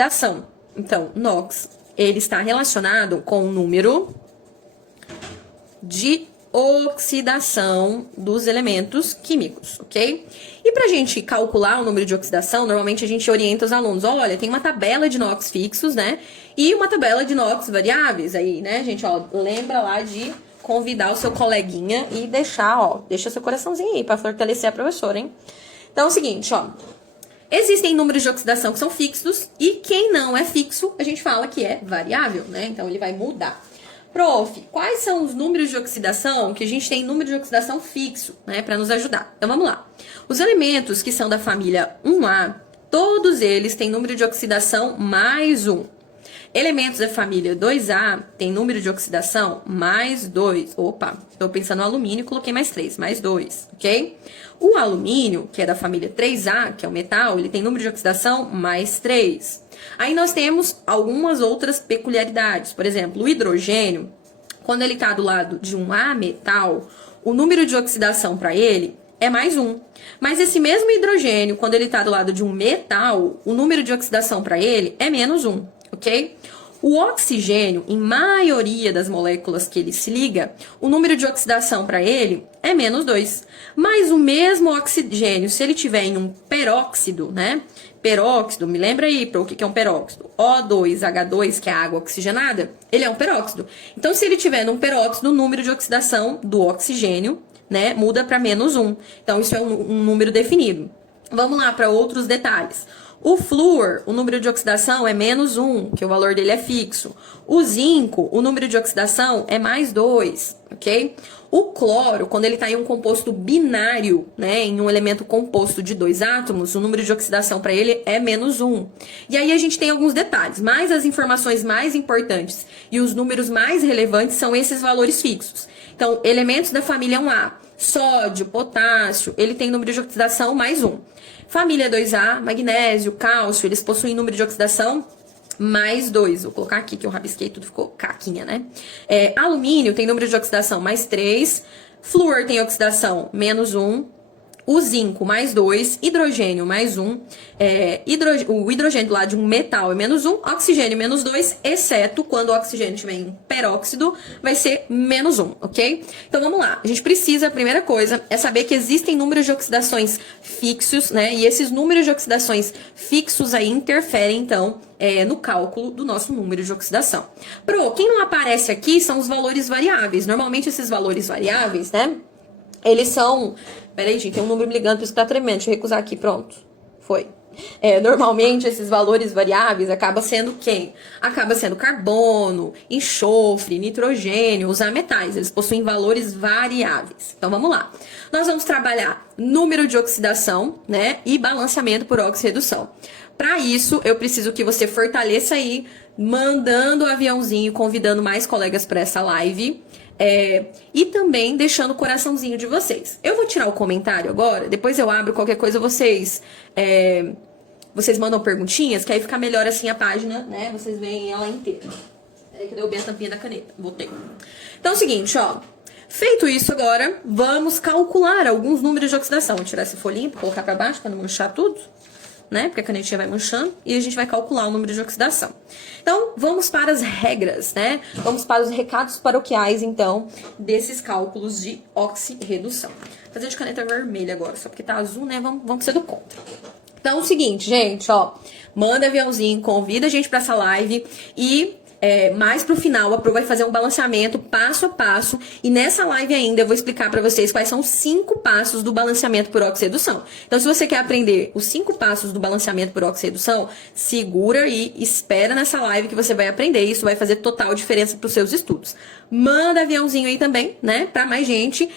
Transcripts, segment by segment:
oxidação. Então, NOx, ele está relacionado com o número de oxidação dos elementos químicos, ok? E pra gente calcular o número de oxidação, normalmente a gente orienta os alunos, olha, tem uma tabela de NOx fixos, né? E uma tabela de NOx variáveis aí, né, gente? Ó, lembra lá de convidar o seu coleguinha e deixar, ó, deixa seu coraçãozinho aí pra fortalecer a professora, hein? Então é o seguinte, ó. Existem números de oxidação que são fixos e quem não é fixo, a gente fala que é variável, né? Então ele vai mudar. Prof, quais são os números de oxidação que a gente tem número de oxidação fixo, né, para nos ajudar? Então vamos lá. Os elementos que são da família 1A, todos eles têm número de oxidação mais 1. Elementos da família 2A têm número de oxidação mais 2. Opa, estou pensando no alumínio, coloquei mais 3, mais 2, ok? O alumínio, que é da família 3A, que é o metal, ele tem número de oxidação mais 3. Aí nós temos algumas outras peculiaridades. Por exemplo, o hidrogênio, quando ele está do lado de um ametal, o número de oxidação para ele é mais 1. Mas esse mesmo hidrogênio, quando ele está do lado de um metal, o número de oxidação para ele é menos 1, ok? O oxigênio, em maioria das moléculas que ele se liga, o número de oxidação para ele é menos 2. Mas o mesmo oxigênio, se ele tiver em um peróxido, né? Peróxido, me lembra aí para o que é um peróxido? O2H2, que é a água oxigenada, ele é um peróxido. Então, se ele tiver num peróxido, o número de oxidação do oxigênio, né, muda para menos 1. Então, isso é um número definido. Vamos lá para outros detalhes. O flúor, o número de oxidação é menos 1, que o valor dele é fixo. O zinco, o número de oxidação é mais 2, ok? O cloro, quando ele está em um composto binário, né, em um elemento composto de 2 átomos, o número de oxidação para ele é menos 1. E aí a gente tem alguns detalhes, mas as informações mais importantes e os números mais relevantes são esses valores fixos. Então, elementos da família 1A, sódio, potássio, ele tem número de oxidação mais 1. Família 2A, magnésio, cálcio, eles possuem número de oxidação mais 2. Vou colocar aqui que eu rabisquei, tudo ficou caquinha, né? Alumínio tem número de oxidação mais 3. Flúor tem oxidação menos 1. O zinco mais 2. Hidrogênio mais 1. O hidrogênio lá de um metal é menos 1. Oxigênio menos 2, exceto quando o oxigênio estiver em peróxido, vai ser menos 1, ok? Então vamos lá. A gente precisa, a primeira coisa, é saber que existem números de oxidações fixos, né? E esses números de oxidações fixos aí interferem, então, no cálculo do nosso número de oxidação. Quem não aparece aqui são os valores variáveis. Normalmente esses valores variáveis, né? Eles são... Peraí, gente, tem um número me ligando, por isso que tá tremendo. Deixa eu recusar aqui, pronto. Foi. Normalmente, esses valores variáveis acabam sendo quem? Acaba sendo carbono, enxofre, nitrogênio, os ametais. Eles possuem valores variáveis. Então, vamos lá. Nós vamos trabalhar número de oxidação, né? E balanceamento por oxirredução. Para isso, eu preciso que você fortaleça aí, mandando o aviãozinho, convidando mais colegas para essa live. E também deixando o coraçãozinho de vocês. Eu vou tirar o comentário agora, depois eu abro qualquer coisa, vocês mandam perguntinhas, que aí fica melhor assim a página, né? Vocês veem ela inteira. Cadê a tampinha da caneta? Botei. Então é o seguinte, ó. Feito isso agora, vamos calcular alguns números de oxidação. Vou tirar esse folhinho para colocar para baixo, para não manchar tudo, né? Porque a canetinha vai manchando e a gente vai calcular o número de oxidação. Então, vamos para as regras, né? Vamos para os recados paroquiais, então, desses cálculos de oxirredução. Vou fazer de caneta vermelha agora, só porque tá azul, né? Vamos ser do contra. Então, é o seguinte, gente, ó. Manda aviãozinho, convida a gente para essa live e... mais pro final, a Pro vai fazer um balanceamento passo a passo. E nessa live ainda eu vou explicar pra vocês quais são os 5 passos do balanceamento por oxirredução. Então, se você quer aprender os 5 passos do balanceamento por oxirredução, segura e espera nessa live que você vai aprender. Isso vai fazer total diferença pros seus estudos. Manda aviãozinho aí também, né? Pra mais gente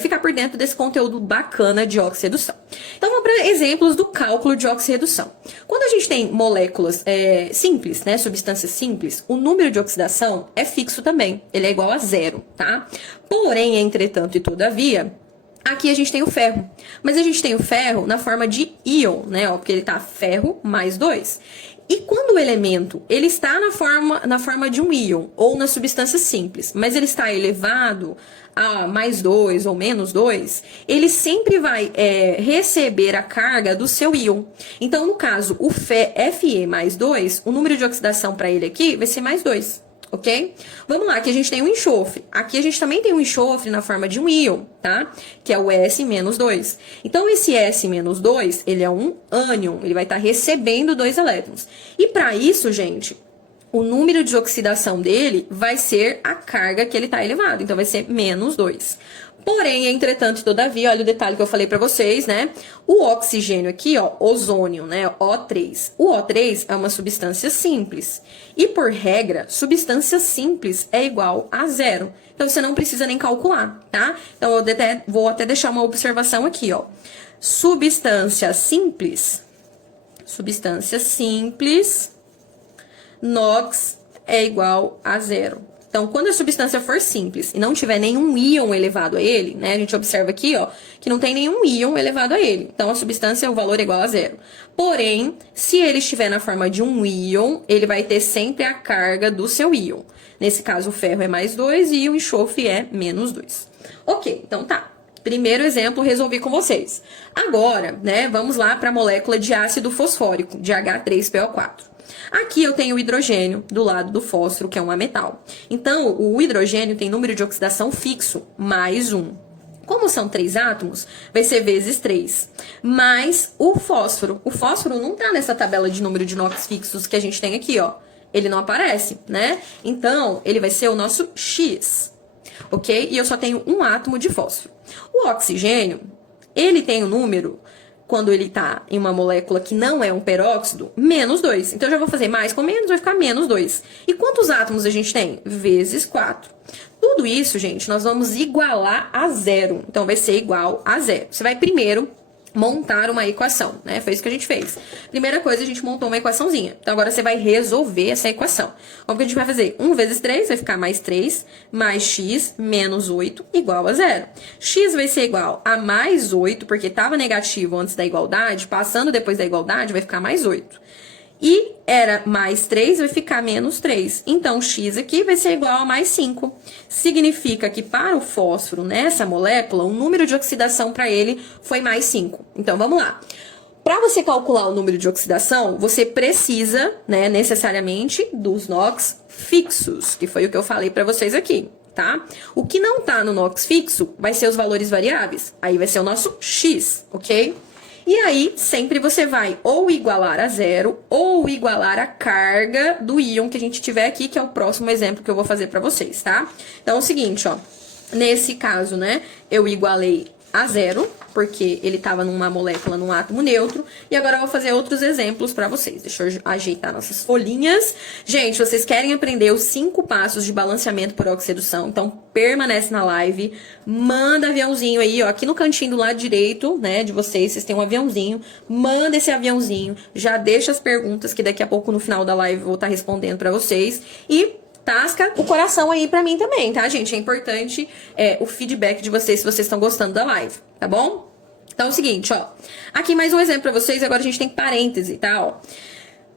ficar por dentro desse conteúdo bacana de oxirredução. Então, vamos para exemplos do cálculo de oxirredução. Quando a gente tem moléculas simples, né? Substâncias simples, o número de oxidação é fixo também. Ele é igual a 0, tá? Porém, entretanto e todavia, aqui a gente tem o ferro. Mas a gente tem o ferro na forma de íon, né? Ó, porque ele tá ferro mais 2. E quando o elemento ele está na forma de um íon ou na substância simples, mas ele está elevado a mais 2 ou menos 2, ele sempre vai receber a carga do seu íon. Então, no caso, o Fe mais 2, o número de oxidação para ele aqui vai ser mais 2. Ok? Vamos lá, aqui a gente tem um enxofre. Aqui a gente também tem um enxofre na forma de um íon, tá? Que é o S-2. Então, esse S-2, ele é um ânion. Ele vai estar recebendo 2 elétrons. E para isso, gente, o número de oxidação dele vai ser a carga que ele está elevado. Então, vai ser menos 2. Porém, entretanto e todavia, olha o detalhe que eu falei para vocês, né? O oxigênio aqui, ó, ozônio, né? O3. O O3 é uma substância simples. E, por regra, substância simples é igual a 0. Então, você não precisa nem calcular, tá? Então, eu vou até deixar uma observação aqui, ó. Substância simples, NOx é igual a 0. Então, quando a substância for simples e não tiver nenhum íon elevado a ele, né? A gente observa aqui, ó, que não tem nenhum íon elevado a ele. Então, a substância, o valor é igual a 0. Porém, se ele estiver na forma de um íon, ele vai ter sempre a carga do seu íon. Nesse caso, o ferro é mais 2 e o enxofre é menos 2. Ok, então tá. Primeiro exemplo, resolvi com vocês. Agora, né, vamos lá para a molécula de ácido fosfórico, de H3PO4. Aqui eu tenho o hidrogênio do lado do fósforo, que é um ametal. Então, o hidrogênio tem número de oxidação fixo, mais 1. Como são 3 átomos, vai ser vezes 3. Mais o fósforo. O fósforo não tá nessa tabela de número de NOx fixos que a gente tem aqui, ó. Ele não aparece, né? Então, ele vai ser o nosso X, ok? E eu só tenho um átomo de fósforo. O oxigênio, ele tem o número, quando ele tá em uma molécula que não é um peróxido, menos 2. Então, eu já vou fazer mais com menos, vai ficar menos 2. E quantos átomos a gente tem? Vezes 4. Tudo isso, gente, nós vamos igualar a 0. Então, vai ser igual a 0. Você vai primeiro montar uma equação, né? Foi isso que a gente fez. Primeira coisa, a gente montou uma equaçãozinha. Então, agora você vai resolver essa equação. Como que a gente vai fazer? 1 vezes 3 vai ficar mais 3, mais x menos 8 igual a 0. X vai ser igual a mais 8, porque estava negativo antes da igualdade, passando depois da igualdade vai ficar mais 8. E era mais 3, vai ficar menos 3. Então, x aqui vai ser igual a mais 5. Significa que para o fósforo, nessa molécula, o número de oxidação para ele foi mais 5. Então, vamos lá. Para você calcular o número de oxidação, você precisa, né, necessariamente, dos NOx fixos, que foi o que eu falei para vocês aqui, tá? O que não tá no NOx fixo vai ser os valores variáveis. Aí vai ser o nosso x, ok? E aí, sempre você vai ou igualar a 0 ou igualar a carga do íon que a gente tiver aqui, que é o próximo exemplo que eu vou fazer pra vocês, tá? Então, é o seguinte, ó. Nesse caso, né, eu igualei a 0, porque ele estava numa molécula, num átomo neutro. E agora eu vou fazer outros exemplos para vocês. Deixa eu ajeitar nossas folhinhas. Gente, vocês querem aprender os 5 passos de balanceamento por oxidação? Então, permanece na live. Manda aviãozinho aí, ó. Aqui no cantinho do lado direito, né, de vocês têm um aviãozinho. Manda esse aviãozinho. Já deixa as perguntas, que daqui a pouco, no final da live, eu vou estar respondendo para vocês. E tasca o coração aí pra mim também, tá, gente? É importante o feedback de vocês, se vocês estão gostando da live, tá bom? Então é o seguinte, ó. Aqui mais um exemplo pra vocês, agora a gente tem parêntese, tá, ó.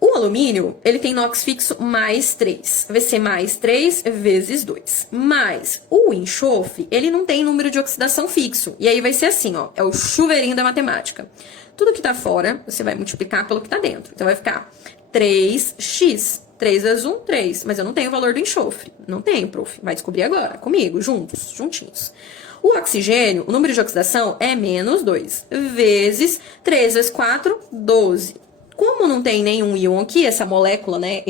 O alumínio, ele tem NOx fixo mais 3. Vai ser mais 3 vezes 2. Mas o enxofre, ele não tem número de oxidação fixo. E aí vai ser assim, ó. É o chuveirinho da matemática. Tudo que tá fora, você vai multiplicar pelo que tá dentro. Então vai ficar 3x. 3 vezes 1, 3. Mas eu não tenho o valor do enxofre. Não tenho, prof. Vai descobrir agora, comigo, juntos, juntinhos. O oxigênio, o número de oxidação é menos 2. Vezes 3 vezes 4, 12. Como não tem nenhum íon aqui, essa molécula, né,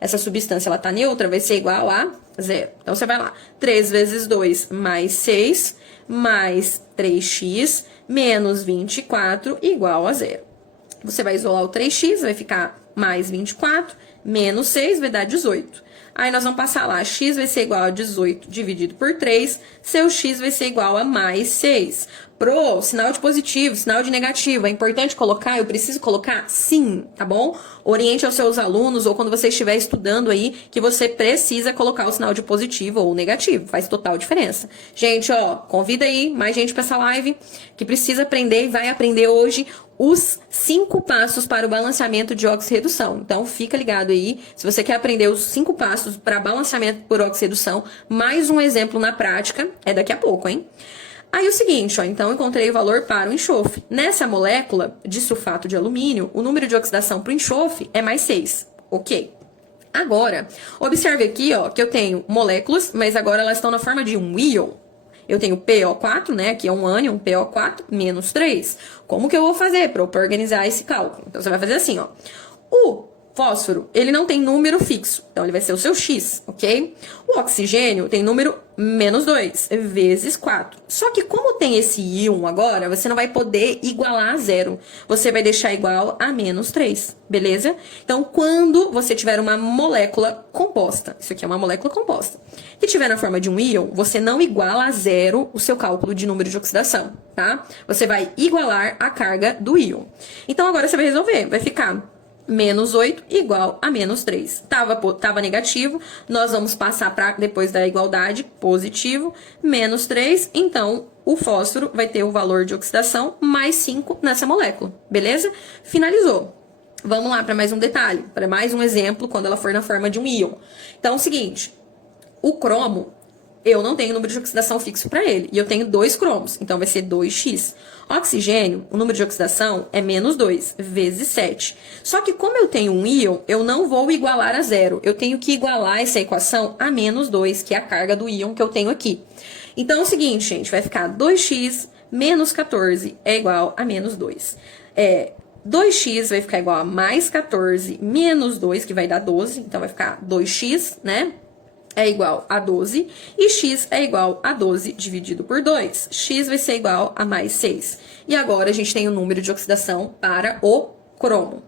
essa substância, ela tá neutra, vai ser igual a 0. Então, você vai lá. 3 vezes 2 mais 6, mais 3x, menos 24, igual a 0. Você vai isolar o 3x, vai ficar mais 24, menos 6 vai dar 18. Aí nós vamos passar lá, x vai ser igual a 18 dividido por 3, seu x vai ser igual a mais 6. Pro, sinal de positivo, sinal de negativo. É importante colocar? Eu preciso colocar? Sim, tá bom? Oriente aos seus alunos ou quando você estiver estudando aí que você precisa colocar o sinal de positivo ou negativo. Faz total diferença. Gente, ó, convida aí mais gente para essa live que precisa aprender e vai aprender hoje os 5 passos para o balanceamento de oxirredução. Então, fica ligado aí. Se você quer aprender os 5 passos para balanceamento por oxirredução, mais um exemplo na prática, é daqui a pouco, hein? Aí o seguinte, ó, então encontrei o valor para o enxofre. Nessa molécula de sulfato de alumínio, o número de oxidação para o enxofre é mais 6. Ok. Agora, observe aqui, ó, que eu tenho moléculas, mas agora elas estão na forma de um íon. Eu tenho PO4, né? Aqui é um ânion, PO4, menos 3. Como que eu vou fazer para organizar esse cálculo? Então, você vai fazer assim, ó. O fósforo, ele não tem número fixo, então ele vai ser o seu X, ok? O oxigênio tem número menos 2, vezes 4. Só que como tem esse íon agora, você não vai poder igualar a zero. Você vai deixar igual a menos 3, beleza? Então, quando você tiver uma molécula composta, isso aqui é uma molécula composta, que tiver na forma de um íon, você não iguala a zero o seu cálculo de número de oxidação, tá? Você vai igualar a carga do íon. Então, agora você vai resolver, vai ficar menos 8 igual a menos 3. Tava negativo, nós vamos passar para depois da igualdade, positivo, menos 3. Então, o fósforo vai ter o valor de oxidação mais 5 nessa molécula, beleza? Finalizou. Vamos lá para mais um detalhe, para mais um exemplo, quando ela for na forma de um íon. Então, é o seguinte, o cromo, eu não tenho número de oxidação fixo para ele, e eu tenho 2 cromos, então vai ser 2x. Oxigênio, o número de oxidação é menos 2, vezes 7. Só que como eu tenho um íon, eu não vou igualar a zero. Eu tenho que igualar essa equação a menos 2, que é a carga do íon que eu tenho aqui. Então, é o seguinte, gente, vai ficar 2x menos 14 é igual a menos 2. 2x vai ficar igual a mais 14 menos 2, que vai dar 12. Então, vai ficar 2x, né? É igual a 12, e x é igual a 12 dividido por 2. X vai ser igual a mais 6. E agora a gente tem o número de oxidação para o cromo.